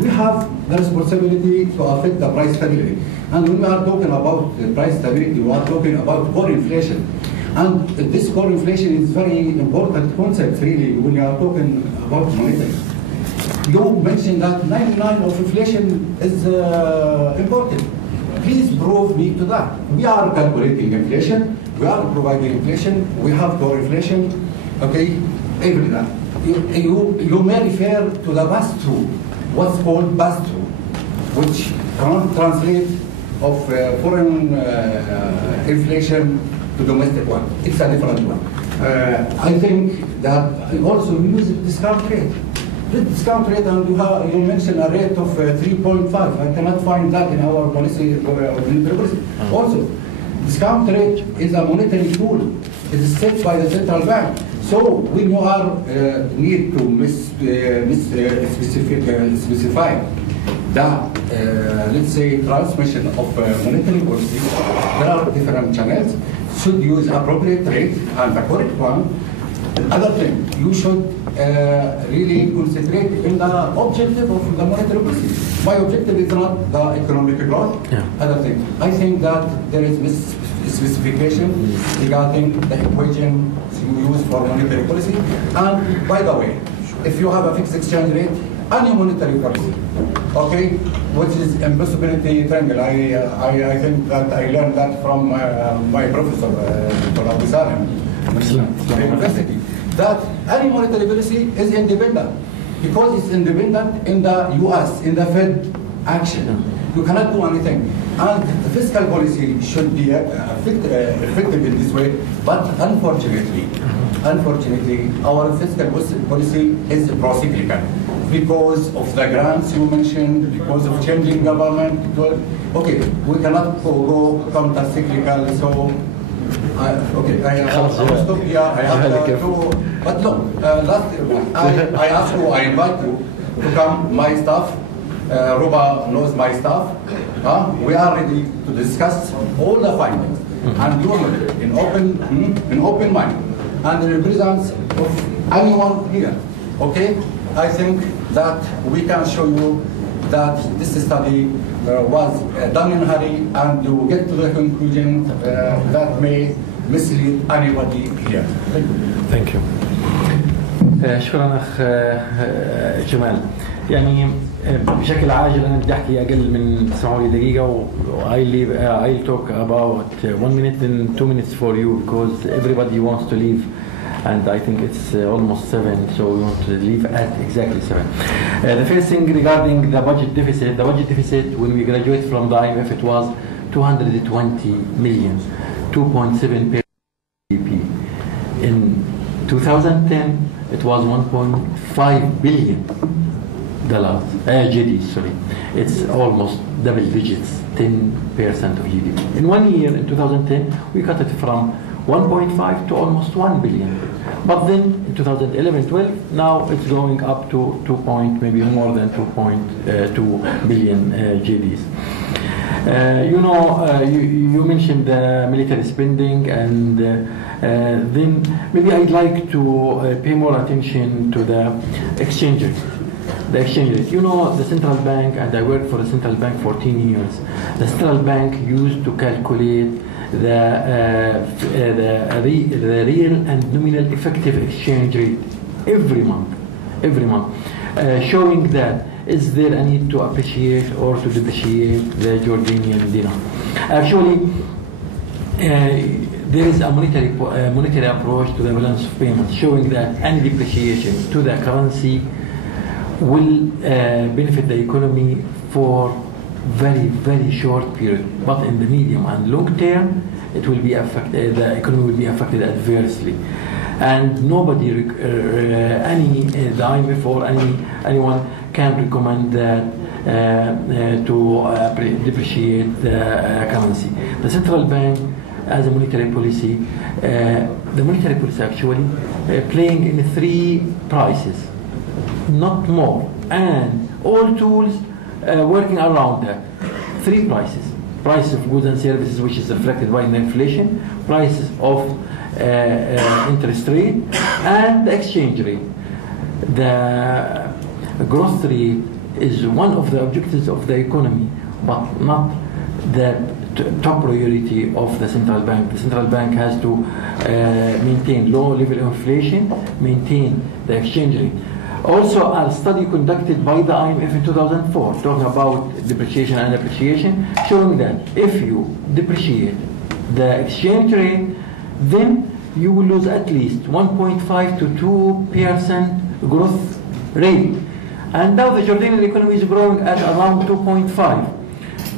we have the responsibility to affect the price stability. And when we are talking about the price stability, we are talking about core inflation. And this core inflation is very important concept, really, when you are talking about monetary. You mentioned that 99 of inflation is important. Please prove me to that. We are calculating inflation, we are providing inflation, we have core inflation, okay, everything. You may refer to the pass-through, what's called pass-through, which translates of foreign inflation to domestic one. It's a different one. I think that also we use discount rate. The discount rate, and you mentioned a rate of 3.5. I cannot find that in our policy. Also, discount rate is a monetary tool. It is set by the central bank. So when you are need to specify that, let's say, transmission of monetary policy, there are different channels. Should use appropriate rate and the correct one. Other thing, you should really concentrate in the objective of the monetary policy. My objective is not the economic growth. Yeah. Other thing, I think that there is specification regarding the equation you use for monetary policy. And by the way, if you have a fixed exchange rate, any monetary policy, okay, which is impossibility triangle. I think that I learned that from my professor, Dr. Abu-Ghazaleh, University, that any monetary policy is independent because it's independent in the US, in the Fed action. You cannot do anything. And the fiscal policy should be effective in this way, but unfortunately, our fiscal policy is pro-cyclical because of the grants you mentioned, because of changing government. Okay, we cannot go counter-cyclical, so I will stop here. I have to, but no, I ask you, I invite you to come, my staff. Ruba knows my staff. We are ready to discuss all the findings and do it in open mind and in the presence of anyone here. Okay, I think that we can show you that this study was done in a hurry, and you get to the conclusion that may mislead anybody here. Thank you. شكرا أخ جمال. يعني بشكل عاجل أنا بدي أحكي أقل من 9 دقيقة و I'll talk about 1 minute and 2 minutes for you because everybody wants to leave and I think it's almost 7, so we want to leave at exactly 7. The first thing regarding the budget deficit when we graduated from the IMF it was 220 million, 2.7 per GDP. In 2010 it was 1.5 billion dollars, GDP, sorry. It's almost double digits, 10% of GDP. In 1 year, in 2010, we cut it from 1.5 to almost 1 billion. But then in 2011-12, now it's going up to maybe more than 2.2 billion GDs. You mentioned the military spending, and then maybe I'd like to pay more attention to the exchange rate. The exchange rate. You know, the central bank, and I worked for the central bank for 14 years. The central bank used to calculate the real and nominal effective exchange rate every month, showing that is there a need to appreciate or to depreciate the Jordanian dinar. Actually, there is a monetary approach to the balance of payments, showing that any depreciation to the currency will benefit the economy for very, very short period, but in the medium and long term, it will be affected. The economy will be affected adversely, and nobody, the IMF or anyone can recommend that to depreciate the currency. The central bank, as a monetary policy, the monetary policy actually playing in 3 prices, not more, and all tools working around that. 3 prices: price of goods and services, which is reflected by the inflation, prices of interest rate, and the exchange rate. The growth rate is one of the objectives of the economy, but not the top priority of the central bank. The central bank has to maintain low level of inflation, maintain the exchange rate. Also, a study conducted by the IMF in 2004, talking about depreciation and appreciation, showing that if you depreciate the exchange rate, then you will lose at least 1.5 to 2% growth rate. And now the Jordanian economy is growing at around 2.5.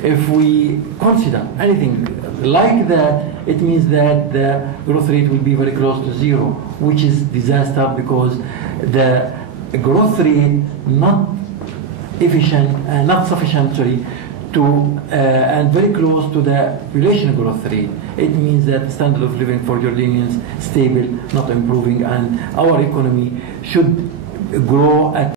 If we consider anything like that, it means that the growth rate will be very close to zero, which is disaster, because the growth rate not efficient, not sufficient, to and very close to the population growth rate. It means that standard of living for Jordanians stable, not improving, and our economy should grow at